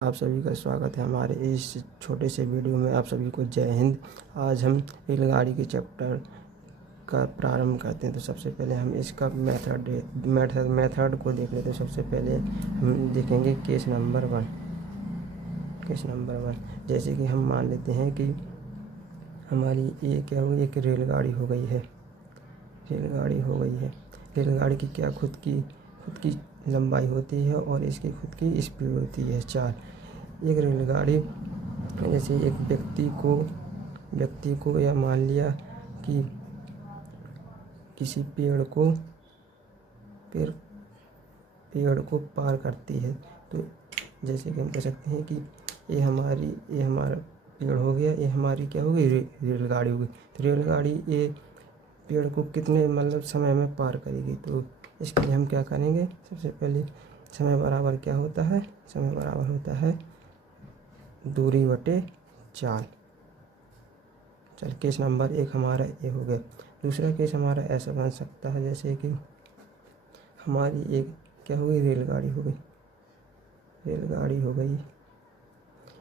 आप सभी का स्वागत है हमारे इस छोटे से वीडियो में। आप सभी को जय हिंद। आज हम रेलगाड़ी के चैप्टर का प्रारंभ करते हैं। तो सबसे पहले हम इसका मेथड को देख लेते हैं। सबसे पहले हम देखेंगे केस नंबर वन। जैसे कि हम मान लेते हैं कि हमारी ये क्या हुई, एक रेलगाड़ी हो गई है। रेलगाड़ी की क्या खुद की लंबाई होती है और इसकी खुद की स्पीड होती है 4। एक रेलगाड़ी जैसे एक व्यक्ति को या मान लिया कि किसी पेड़ को पार करती है। तो जैसे कि हम कह सकते हैं कि ये हमारा पेड़ हो गया, ये हमारी क्या हो गई, रेलगाड़ी हो गई। तो रेलगाड़ी ये पेड़ को कितने समय में पार करेगी। तो इसके लिए हम क्या करेंगे, सबसे पहले समय बराबर क्या होता है, समय बराबर होता है दूरी बटे 4। चल, केस नंबर 1 हमारा ये हो गया। दूसरा केस हमारा ऐसा बन सकता है जैसे कि हमारी एक क्या हो गई, रेलगाड़ी हो गई।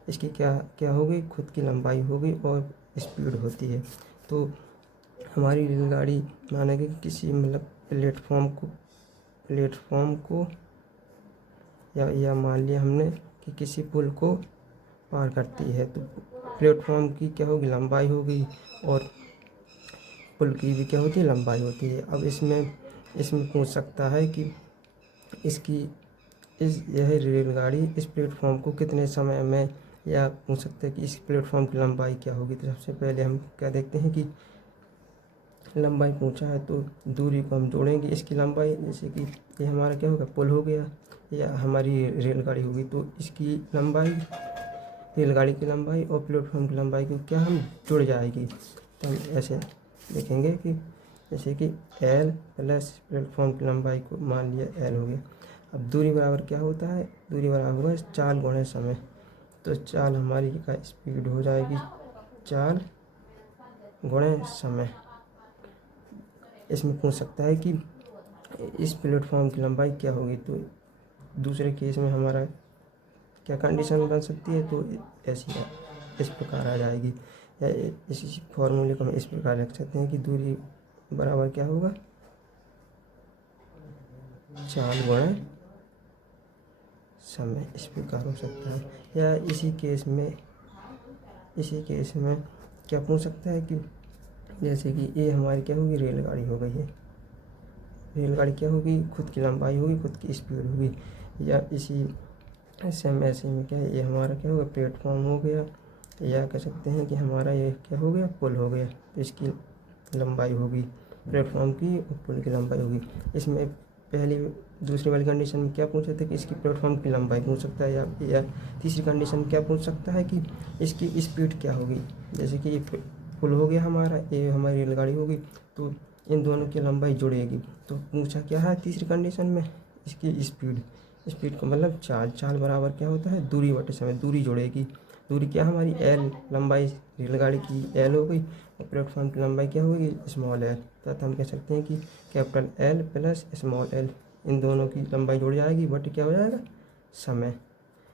इसकी क्या हो गई, खुद की लंबाई हो गई और स्पीड होती है। तो हमारी रेलगाड़ी माने कि किसी प्लेटफॉर्म को या मान लिया हमने कि किसी पुल को पार करती है। तो प्लेटफॉर्म की क्या होगी, लंबाई होगी और पुल की भी क्या होती है, लंबाई होती है। अब इसमें पूछ सकता है कि यह रेलगाड़ी इस प्लेटफॉर्म को कितने समय में, या पूछ सकते हैं कि इस प्लेटफॉर्म की लंबाई क्या होगी। तो सबसे पहले हम क्या देखते हैं कि लंबाई पूछा है तो दूरी को हम जोड़ेंगे। इसकी लंबाई जैसे कि ये हमारा क्या होगा, पुल हो गया या हमारी रेलगाड़ी होगी। तो इसकी लंबाई, रेलगाड़ी की लंबाई और प्लेटफॉर्म की लंबाई को क्या हम जुड़ जाएगी। तो हम ऐसे देखेंगे कि जैसे कि L प्लस प्लेटफॉर्म की लंबाई को मान लिया L हो गया। अब दूरी बराबर क्या होता है, दूरी बराबर होगा 4 गुणे समय। तो 4 हमारी का स्पीड हो जाएगी 4 गुणे समय। इसमें पूछ सकता है कि इस प्लेटफॉर्म की लंबाई क्या होगी। तो दूसरे केस में हमारा क्या कंडीशन बन सकती है, तो ऐसी इस प्रकार आ जाएगी, या इसी फॉर्मूले को हम इस प्रकार रख सकते हैं कि दूरी बराबर क्या होगा, 4 गुणे समय। इस प्रकार हो सकता है। या इसी केस में क्या पूछ सकता है कि जैसे कि ये हमारी क्या होगी, रेलगाड़ी हो गई है। रेलगाड़ी क्या होगी, खुद की लंबाई होगी, खुद की स्पीड होगी। या इसी ऐसे में क्या है, ये हमारा क्या होगा, प्लेटफॉर्म हो गया, या कह सकते हैं कि हमारा ये क्या हो गया, पुल हो गया। तो इसकी लंबाई होगी प्लेटफॉर्म की और पुल की लंबाई होगी। इसमें दूसरी वाली कंडीशन में क्या पूछ सकते हैं कि इसकी प्लेटफॉर्म की लंबाई पूछ सकता है, या तीसरी कंडीशन क्या पूछ सकता है कि इसकी स्पीड क्या होगी। जैसे कि ये पुल हो गया हमारा, ये हमारी रेलगाड़ी होगी, तो इन दोनों की लंबाई जुड़ेगी। तो पूछा क्या है तीसरी कंडीशन में, इसकी स्पीड का मतलब 4 बराबर क्या होता है, दूरी बटे समय। दूरी जुड़ेगी, दूरी क्या हमारी L, लंबाई रेलगाड़ी की L हो गई और प्लेटफॉर्म की लंबाई क्या होगी, स्मॉल l। तो हम कह सकते हैं कि capital L plus small l, इन दोनों की लंबाई जुड़ जाएगी बट क्या हो जाएगा,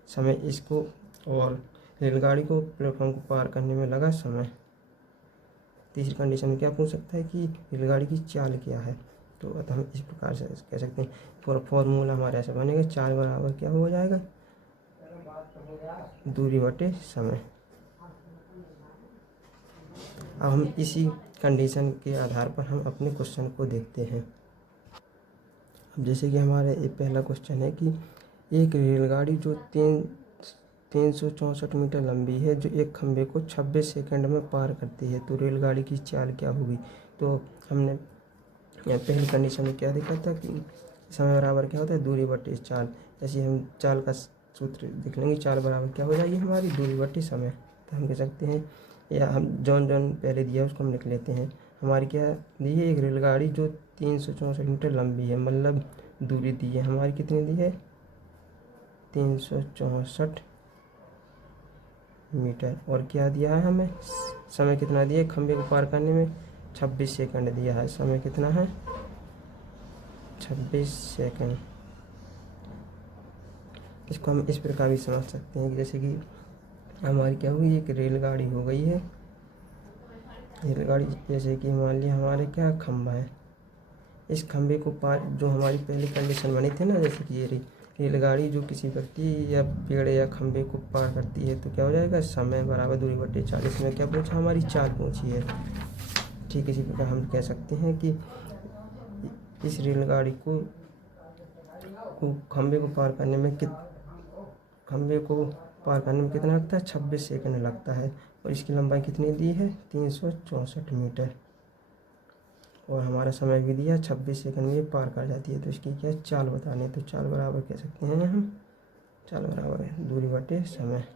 समय इसको और रेलगाड़ी को प्लेटफॉर्म को पार करने में लगा समय। तीसरी कंडीशन में क्या पूछ सकता है कि रेलगाड़ी की चाल क्या है। तो हम इस प्रकार से कह सकते हैं, फॉर्मूला हमारा ऐसा बनेगा, 4 बराबर क्या हो जाएगा, दूरी बटे समय। अब हम इसी कंडीशन के आधार पर हम अपने क्वेश्चन को देखते हैं। अब जैसे कि हमारा ये पहला क्वेश्चन है कि एक रेलगाड़ी जो 364 मीटर लंबी है, जो एक खंभे को 26 सेकंड में पार करती है, तो रेलगाड़ी की चाल क्या होगी। तो हमने पहली कंडीशन में क्या देखा था कि समय बराबर क्या होता है, दूरी बटे 4। जैसे हम चाल का सूत्र देख लेंगे, चाल बराबर क्या हो जाएगी हमारी, दूरी बटे समय। तो हम कह सकते हैं, या हम जौन पहले दिया उसको हम लिख लेते हैं। हमारी क्या दी है, एक रेलगाड़ी जो 364 मीटर लंबी है, मतलब दूरी दी है हमारी, कितनी दी है, 364 मीटर। और क्या दिया है हमें, समय कितना दिया है, खंभे को पार करने में 26 सेकंड दिया है। समय कितना है, 26 सेकंड। इसको हम इस प्रकार भी समझ सकते हैं कि जैसे कि हमारी क्या होगी, एक रेलगाड़ी हो गई है। रेलगाड़ी जैसे कि मान लिया हमारे क्या खंभा है, इस खंभे को पार, जो हमारी पहले कंडीशन बनी थी ना, जैसे कि ये रेलगाड़ी जो किसी व्यक्ति या पेड़ या खंभे को पार करती है तो क्या हो जाएगा, समय बराबर दूरी बटे 40 में क्या पहुंचा, हमारी चाल पहुंची है। ठीक इसी प्रकार हम कह सकते हैं कि इस रेलगाड़ी को खंभे को पार करने में कितना लगता है, 26 सेकंड लगता है। और इसकी लंबाई कितनी दी है, 364 मीटर। और हमारा समय भी दिया 26 सेकंड में ये पार कर जाती है। तो इसकी क्या चाल बतानी है, तो चाल बराबर कह सकते हैं हम, चाल बराबर है दूरी बटे समय,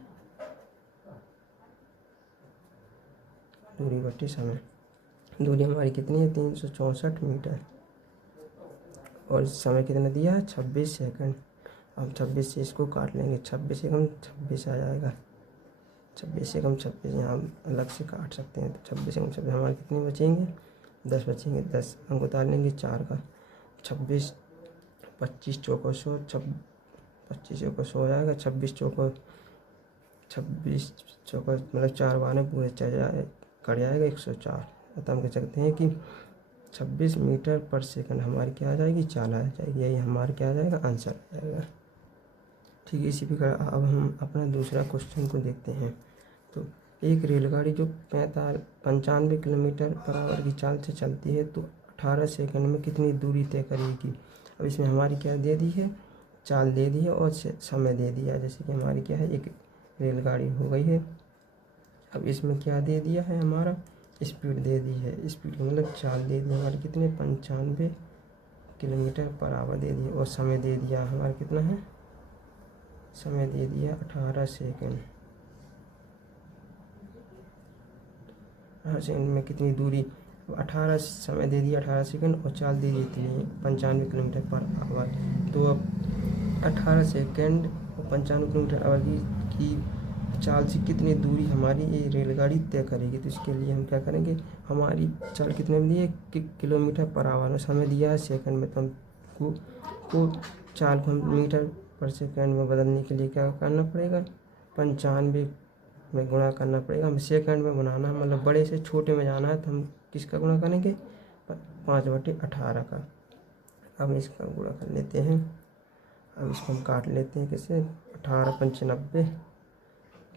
दूरी बटे समय। दूरी हमारी कितनी है, 364 मीटर। और समय कितना दिया है, 26 सेकंड। अब 26 से इसको काट लेंगे, 26 से कम 26 आ जाएगा, 26 से कम 26 यहाँ अलग से काट सकते हैं। तो 26 से कम 26 हमारे कितने बचेंगे, 10 बचेंगे। 10 अंक उतार लेंगे 4 का, 26 25 चौको 100, 25 चौको 100 हो जाएगा। 26 चौको मतलब 4 बार में पूरे कट जाएगा 104। तो हम कह सकते हैं कि 26 मीटर पर सेकंड हमारी क्या आ जाएगी, चाल आ जाएगी। यही हमारा क्या आ जाएगा, आंसर आ जाएगा। ठीक है, इसी प्रकार अब हम अपना दूसरा क्वेश्चन को देखते हैं। तो एक रेलगाड़ी जो 95 किलोमीटर पर आवर की चाल से चलती है तो 18 सेकंड में कितनी दूरी तय करेगी। अब इसमें हमारी क्या दे दी है, चाल दे दी है और समय दे दिया है। जैसे कि हमारी क्या है, एक रेलगाड़ी हो गई है। अब इसमें क्या दे दिया है, हमारा स्पीड दे दी है। स्पीड मतलब चाल दे दी हमारी कितने, 95 किलोमीटर पर आवर दे दी। और समय दे दिया हमारा कितना है, समय दे दिया 18 सेकंड। 18 सेकंड में कितनी दूरी, 18 समय दे दिया 18 सेकंड और चाल दे दी इतनी 95 किलोमीटर पर आवर। तो अब 18 सेकंड और 95 किलोमीटर आवर की चाल से कितनी दूरी हमारी ये रेलगाड़ी तय करेगी। तो इसके लिए हम क्या करेंगे, हमारी चाल कितने में दी है, किलोमीटर पर आवर में, समय दिया है सेकंड में। तो हमको चाल को हम मीटर पर सेकंड में बदलने के लिए क्या करना पड़ेगा, 95 में गुणा करना पड़ेगा। हमें सेकंड में बनाना, मतलब बड़े से छोटे में जाना है तो हम किसका गुणा करेंगे, 5/18 का। अब इसका गुणा कर लेते हैं। अब इसको हम काट लेते हैं कैसे, 18 पंच 90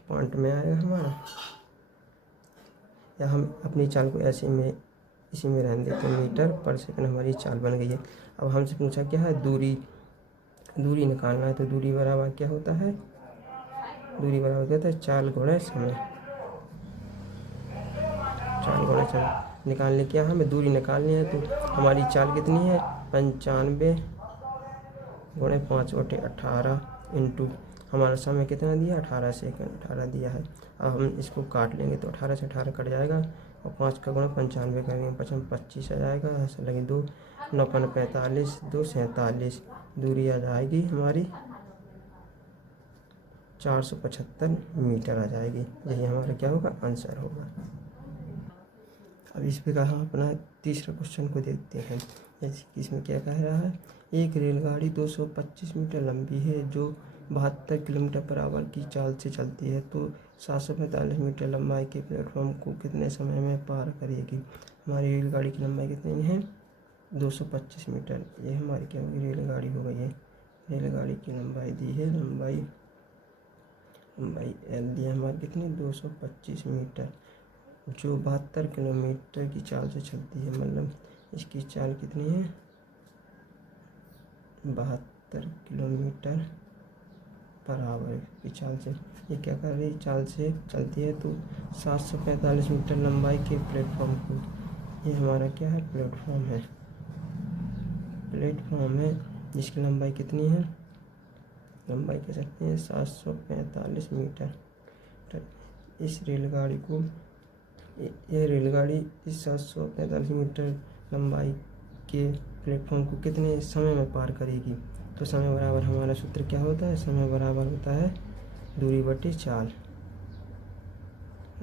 पॉइंट में आएगा हमारा। या हम अपनी चाल को ऐसे में इसी में रहने देते हैं, मीटर पर सेकंड हमारी चाल बन गई है। अब हमसे पूछा क्या है, दूरी निकालना है। तो दूरी बराबर क्या होता है, दूरी बराबर क्या होता है, चाल गुणे समय। चाल गुणे समय निकालने क्या हमें दूरी निकालनी है। तो हमारी चाल कितनी है, 95 गुणे 5/18 इंटू हमारा समय कितना दिया, 18 सेकंड, 18 दिया है। अब हम इसको काट लेंगे तो 18 से 18 कट जाएगा और 5 का गुणा 95 करेंगे, 25 आ जाएगा। ऐसा लगे 2 9 45 2 47 दूरी आ जाएगी हमारी 475 मीटर आ जाएगी। यही हमारा क्या होगा, आंसर होगा। अब इस प्रकार हम अपना तीसरा क्वेश्चन को देखते हैं। जैसे कि इसमें क्या कह रहा है, एक रेलगाड़ी 225 मीटर लंबी है जो 72 किलोमीटर पर आवर की चाल से चलती है तो 745 मीटर लंबाई के प्लेटफॉर्म को कितने समय में पार करेगी। हमारी रेलगाड़ी की लंबाई कितनी है, 225 मीटर। ये हमारी क्या होगी, रेलगाड़ी हो गई है। रेलगाड़ी की लंबाई दी है, लंबाई एल दी है हमारी कितनी, 225 मीटर, जो 72 किलोमीटर की चाल से चलती है। मतलब इसकी चाल कितनी है, 72 किलोमीटर पर आवर की चाल से ये क्या कर रही, चाल से चलती है। तो 745 मीटर लंबाई के प्लेटफॉर्म को, ये हमारा क्या है, प्लेटफॉर्म है जिसकी लंबाई कितनी है, लंबाई कह सकते हैं 745 मीटर। इस रेलगाड़ी को, यह रेलगाड़ी इस 745 मीटर लंबाई के प्लेटफॉर्म को कितने समय में पार करेगी। तो समय बराबर हमारा सूत्र क्या होता है, समय बराबर होता है दूरी बटे चाल,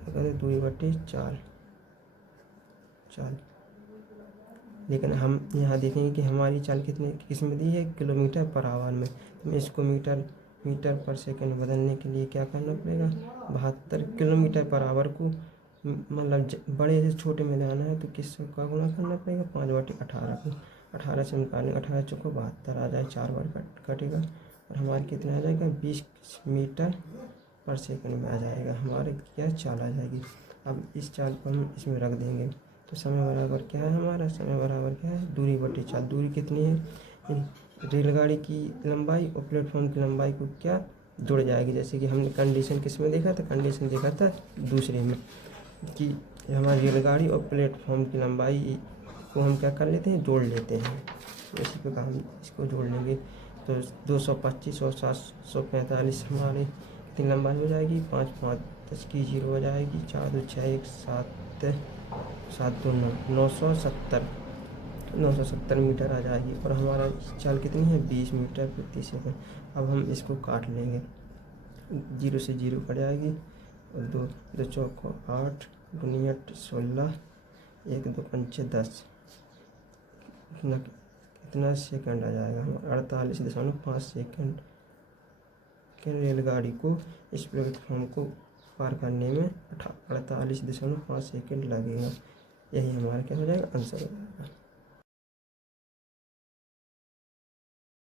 दूरी बटे चाल। लेकिन हम यहाँ देखेंगे कि हमारी चाल कितने किस में दी है, किलोमीटर पर आवर में। तो मैं इसको मीटर मीटर पर सेकंड बदलने के लिए क्या करना पड़ेगा, 72 किलोमीटर पर आवर को मतलब बड़े से छोटे में जाना है तो किससे का गुणा करना पड़ेगा, 5/18 को 18 से निकालेंगे, 18 चौको 72 आ जाए, 4 बार कटेगा और हमारे कितना आ जाएगा, 20 मीटर पर सेकंड में आ जाएगा, हमारे क्या चाल आ जाएगी। अब इस चाल को हम इसमें रख देंगे तो समय बराबर क्या है, हमारा समय बराबर क्या है, दूरी बटे चाल। दूरी कितनी है, रेलगाड़ी की लंबाई और प्लेटफॉर्म की लंबाई को क्या जुड़ जाएगी। जैसे कि हमने कंडीशन किस में देखा था, कंडीशन देखा था दूसरे में कि हमारी रेलगाड़ी और प्लेटफॉर्म की लंबाई को हम क्या कर लेते हैं, जोड़ लेते हैं। तो इसी प्रकार हम इसको जोड़ लेंगे तो 225 और 745 हमारी कितनी लंबाई हो जाएगी, 5 5 10 की 0 हो जाएगी, 4 2 6 1 7 7 2 9 970 मीटर आ जाएगी और हमारा चाल कितनी है, 20 मीटर प्रति सेकंड। अब हम इसको काट लेंगे, 0 से 0 कट जाएगी और 2 2 चौको 8 दूनी 8 16 1 2 5 10 कितना सेकंड आ जाएगा, हम 48.5 सेकंड रेलगाड़ी को इस प्लेटफॉर्म को पार करने में 48.5 सेकंड लगेगा। यही हमारा क्या हो जाएगा, आंसर हो जाएगा।